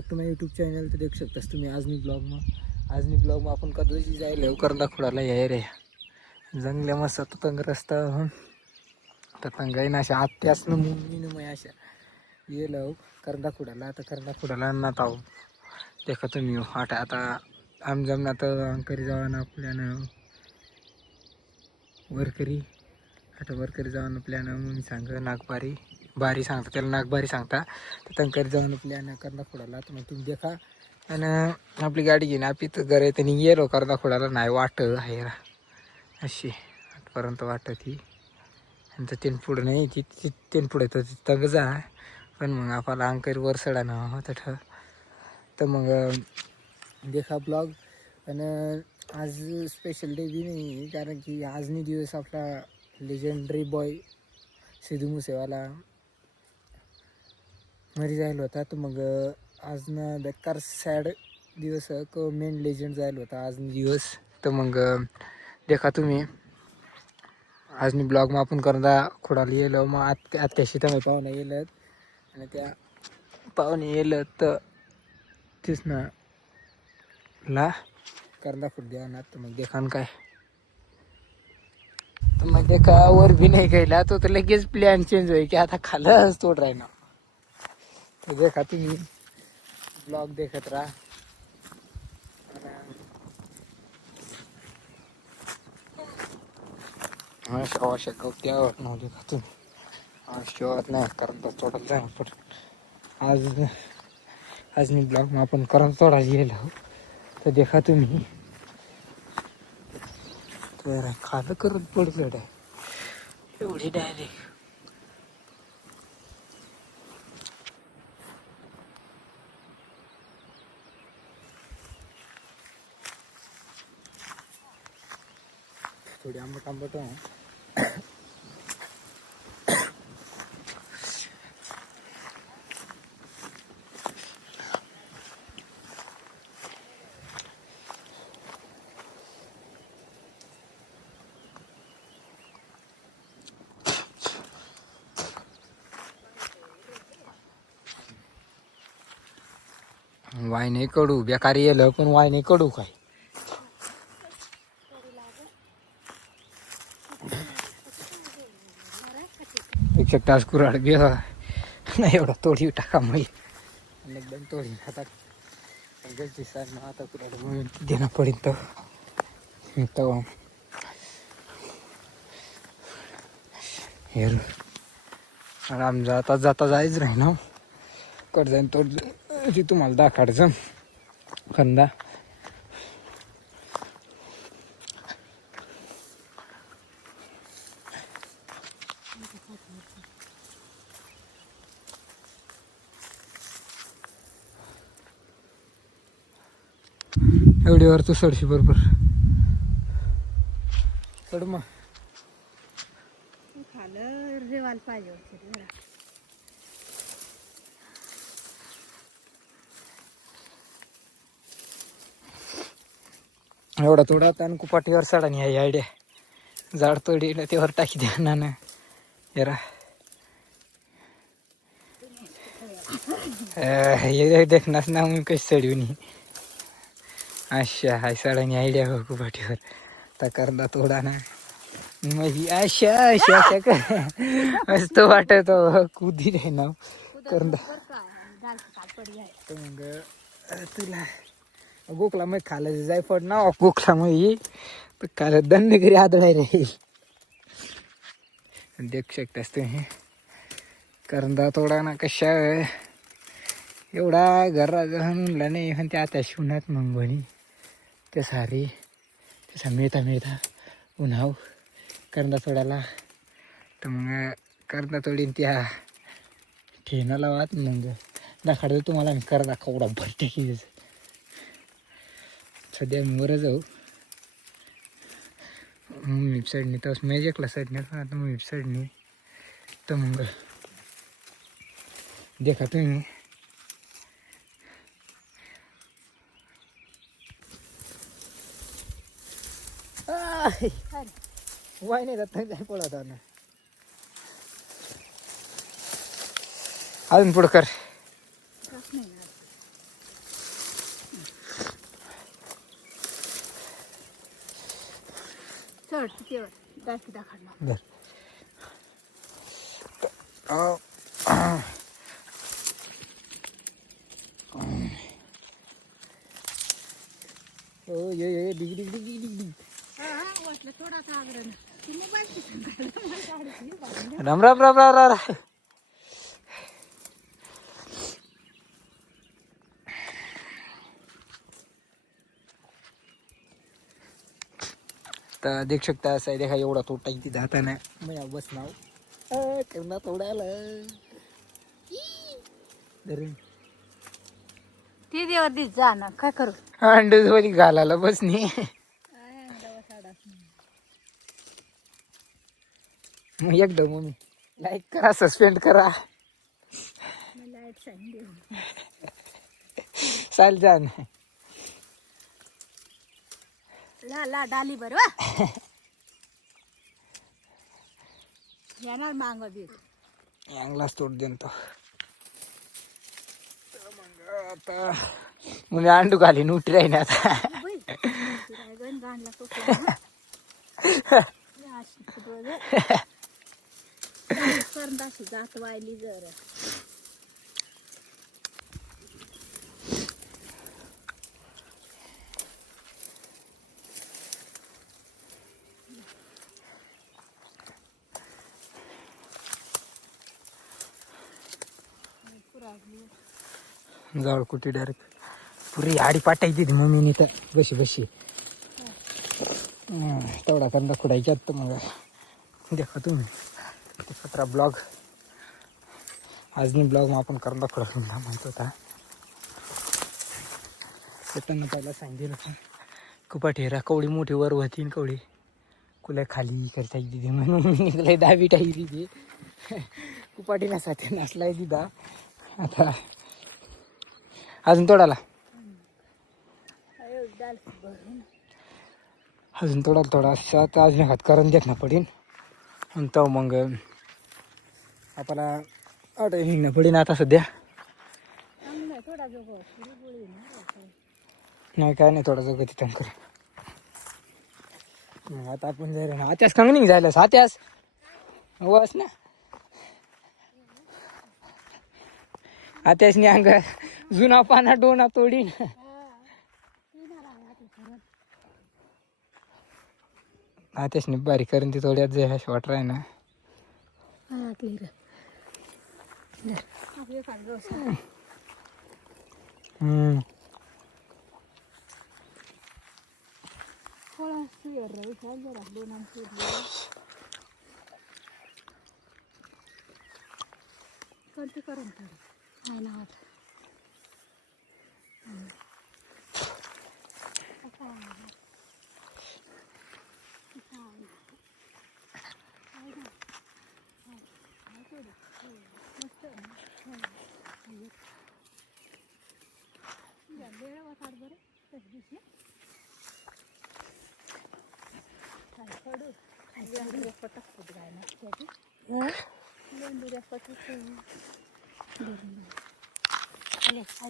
तुम्ही YouTube channel तर देखू शकतास तुम्ही आजनी ब्लॉग आपण कधी जायला करंदा खुडाला याय रे जंगल्या मस्त तंग रस्ता तर तंगाई ना अशा आत्यास न मुनी मग अशा ये लव करंदा खुडाला आता करंदा खुडाला ना ताऊ देखा तुम्ही आता आम जमना तर अंकरी जावा ना आपल्यानं वरकरी आता वरकरी जाऊन प्लॅन मी सांग नागबारी सांगता त्याला नागबारी सांगता तर तंकरी जाऊन प्लॅन करंदा खुडाला तर मग तुम्ही देखा आणि आपली गाडी घेऊन आपली तर घर त्यांनी गेलो करंदा खुडाला नाही वाट आहे अशी आठपर्यंत वाटत ही आणि तर तीन पुढं नाही ती तीन पुढे तर तग जा पण मग आपल्याला अंकरी वर सडा ना होतं तर मग देखा ब्लॉग आणि आज स्पेशल डे बी नाही कारण की आजनी दिवस आपला लेजेंडरी बॉय सिद्धू मुसेवाला मरी जायला होता तर मग आज ना बेकार सॅड दिवस मेन लेजंड जायला होता आज दिवस तर मग देखा तुम्ही आजनी ब्लॉग मग आपण करंदा खुडाला येलो मग आत्याशी तर पाहुणे येलं आणि त्या पाहुणे येलं तर तेच ना ला करंदा खुड द्या ना तर मग देखान काय तर मग देखा वर भी नाही गेला तो तर लगेच प्लॅन चेंज होईल की आता खालच तोड राही ना तर देखा तुम्ही ब्लॉग देखत राहा अशा गवत्यावर न देखा तुम्ही शेवट नाही करंदा तोडत जाय पण आज मी ब्लॉग मग आपण करंदा तोडायला गेलो तर देखा तुम्ही तर खालं करत पडलं एवढी डायरेक्ट थोडी आंबट वाय नाही कडू बेकारी येलं पण वाय नाही कडू काय पेक्षा तास कुराड बी नाही एवढा तोडी टाका मग एकदम तोडी आता गलती सर ना आता कुराड म्हणून देणं पडेल तर हेर आराम जाता जायच राही ना कड जाईन तो ती तुम्हाला दाखाडचं खंदा एवढीवर तू सडशी बरोबर चढ मग खालं रेवाल पाहिजे होते एवढा थोडा आणि कुपाटीवर सडा नाही आयडिया झाड तोडीला त्यावर टाकी द्या ना जरा हे देखणार ना मग कशी चढवून अशा हाय सडानी आयडिया हो कुपाटीवर तर करदा तोडा ना मग ही अशा मस्त वाटत कुदी रे ना करदा तर मग तुला गोखला मग खायला जाय पड ना गोखला मग तर काल दंडगिरी आदळाय रे देख शकतास तुम्ही करंदा तोडा ना कशा एवढा घरा म्हणला नाही पण ते आता शिवण्यात मग म्हणी ते सारी तसा मिळता उन्हाव करंदा तोडायला तर मग करंदा तोडीन त्या ठेनाला वाट मग दाखवतो तुम्हाला मी करंदा कवडा भरते की सध्या मी वर जाऊ मी साईडनी तस मॅजिकला साईडने आता मग साईडनी तर मग देखा तुम्ही वाय नाही जात नाही पडत ना अजून पुढं कर तिथेवर तिथेवर दाखी दाखवणार बर ओ ये डिग डिग डिग डिग डिग. वाटलं थोडासा आग्रह ती मोबाईलची सांगायला राम राम राम राम राम राम. तर देख शकता असं आहे देखा एवढा तोटा इथे जाताना मग बस नाव करणार थोडा आलं ते देवर दिस जा ना काय करू अंडज वाली घालायला बसनी मग एकदम मम्मी लाईक करा सस्पेंड करा लाईट सांग देऊ चाल जाण ला ला डाली बरं येणार मांग बी चांगलाच तोड देन तो मग आता मग अंडू घाली उठी राहीन आता गाणला तो करंदाशी जात वायली जर जाळ कुठे डायरेक्ट पुरी आडी पाटायची ती मम्मीने तर बशी बशी तेवढा करंदा खुडायच्यात तर मग देखा तुम्ही 17 ब्लॉग आज नाही ब्लॉग मग आपण करंदा खुडा म्हणतो होता त्यांना पहिला सांगितलं पण कुपा ठेरा कवडी मोठी वर होती कवडी कुला खाली करता दिदी म्हणून निघलाय दाबी टाई दिदी कुपाटीला साथी नसलाय दिदा आता अजून तोडाला अजून तोडाला थोडासा तर अजून हात करून देत ना पडीन आणि तो मग आपल्याला ऑटो निघणं पडीन आता सध्या नाही काय नाही थोडा जोगं तिथं कर आता आपण जायला ना आत्यास कंगनिंग जायला आत्यास वस ना आत्यासनी अंग जुना पाना डोना तोडीन आत्यासनी बारीक करून ती थोड्यात जे वाटर आहे ना कोणती करून नाही ना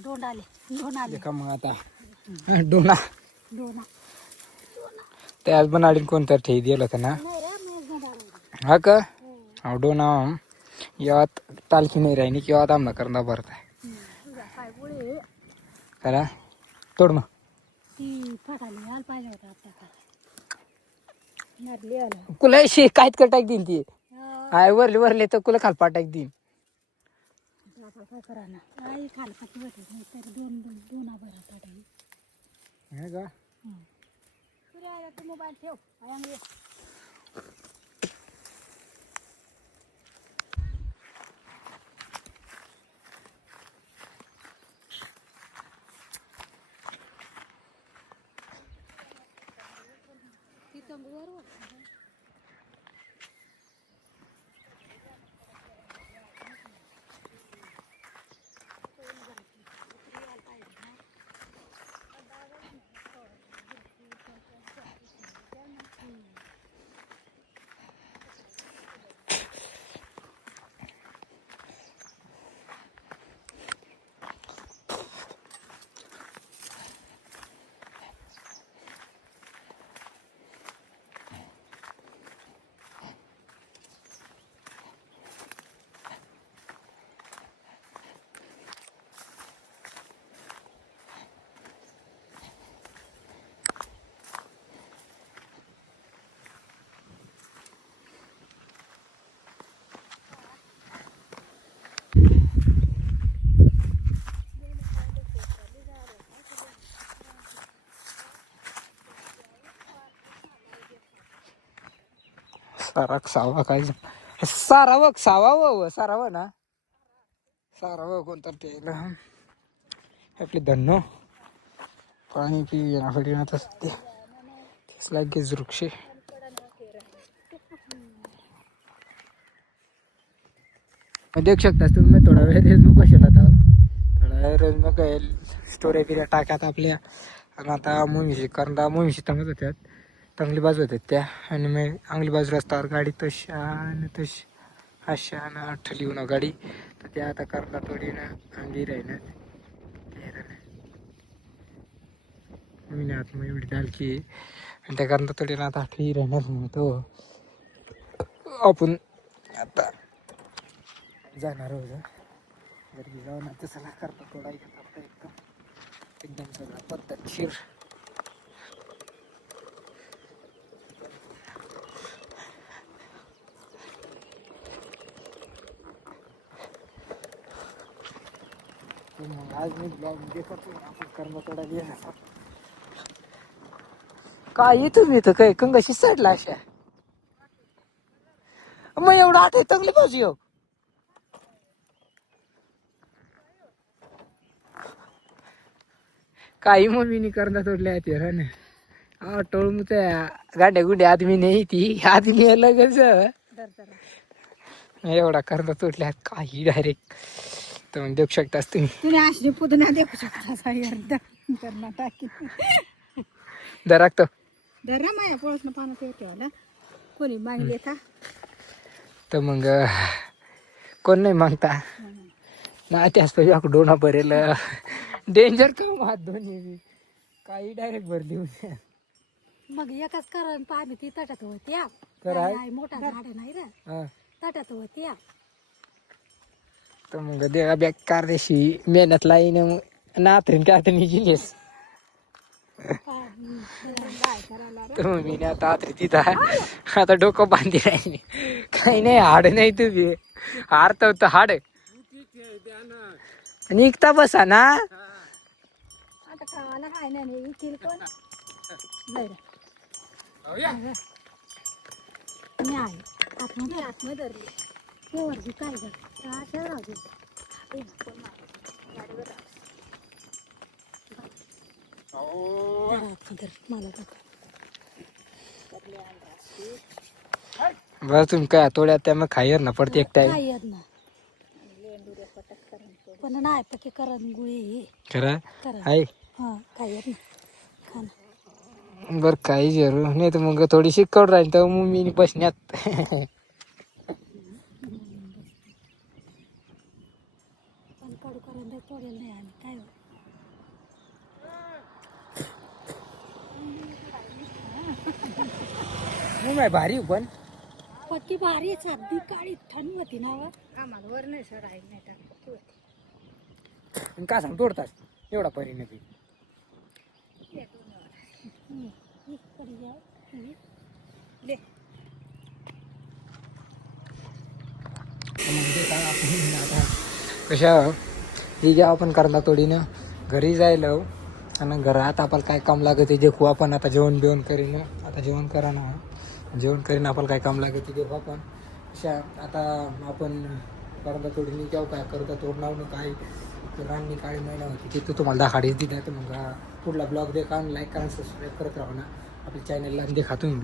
दोन आले का मग आता डोना दोन ते आज बनाडीन कोणतं ठेई दिलं होतं ना हा का हा डोना यात तालकी नाही राहिनी किंवा आमना करंदा भरत आहे करा तोड मग ती फटाली यायला पाहिजे होता आता नरली आलं कुला शे काहीत कटाक देईन ती आय वरले वरले तर कुला खाल पाटाक देईन काय करा ना आई खाल खाती वाटत नाही तर दोन दोन दोन भरा टाकावी हे का सूर्याला तू मोबाईल ठेव आयांग ये तिथं बरोबर सारा सावा काय सारावं सावावं सारावं ना सारावं कोणतं ते आपले धन्नो पाणी पिण्यासाठी ना तसं ते तेच लागेच वृक्ष देऊ शकता तुम्ही थोडा वेळ रेजमुक बसेल आता थोडा वेळ रेजमुक स्टोऱ्या बिऱ्या टाक्यात आपल्या आणि आता मोहिशी करंदा मोहिशी थांबत होत्यात चांगली बाजू होत्यात त्या आणि मग चांगली बाजू रस्त्यावर गाडी तशा आणि तशी अशा आणि ठली होणार गाडी तर त्या आता करंदा थोडीनं अंगी राहिनात मी आत मग एवढी डालकी आणि त्या करंदा थोडीनं आता आठवी राहणार म्हणतो आपण आता जाणार होतं घरी जाऊन आता सगळा करता थोडा एकदम सगळा पद्धतशीर मग आज मी ब्लॉग देखत आपण कर्म थोडा लिहिला काय तुम्ही तर काय कंगाशी चढला अशा मग एवढं आठवत चांगली पाहिजे हो काही मम्मीनी करता तोडल्या आहेत ना टोळमुच्या गाड्या गुड्या आदमी नाही ती आदमी लगेच एवढा करता तोडल्या काही डायरेक्ट तर मग देऊ शकतास तुम्ही अशी पुदना देखू शकता टाकी दराक धरा माया पोळसनं पाण्यात ठेवायला कोणी मागले का तर मग कोण नाही मागता ना त्याच पाहिजे डोना भरेल डेंजर काम हात दोन्ही काही डायरेक्ट भरली होती मग एकच कारण आम्ही ती तटात होत्या तर आहे मोठा झाड नाही रे तटात होत्या तर मग देवा बेकार देशी मेहनत लाईन नाथरीन का आता जिलेस तर मग मी आता आतरी तिथं आता डोकं बांधी राहिली काही नाही हाड नाही तुम्ही हार तर हाड निघता बसा ना आता खावाला काय नाही इथील पण नाही आतमध्ये आतमध्ये धरली हो वरती काय अशा राहू मला बस तुम्ही काय थोड्या त्या मग खायर ना पडते एक टाइम काय येत ना पण नाही पक्की करण गुळी खरं आहे हा काय येत ना खाणं बरं काही जरूर नाही तर मग थोडी शिकवड राहील तर मग मी बसण्यात पण कडू करून तोडेल नाही आणि काय नाही भारी पण पक्की भारी साधी काळी थंड होती ना आम्हाला वर नाही सर आहे नाही पक्की होती का सांग तोडतात एवढा परिणती कशा ही घ्या आपण करता तोडीनं घरी जायला आणि घरात आपल्याला काय काम लागत ते देखू आपण आता जेवण बिवण करीन आता जेवण करा ना जेवण करीन आपल्याला काय काम लागत ते देखू आपण अशा आता आपण करता तोडीने केव्हा काय करता तोडणार काय राननी काळी महिना होती तिथं तुम्हाला दाखाडीच दिली तर मग पुढला ब्लॉग देखा लाईक करा सबस्क्राईब करत राहा ना आपल्या चॅनलला देखा तुम्ही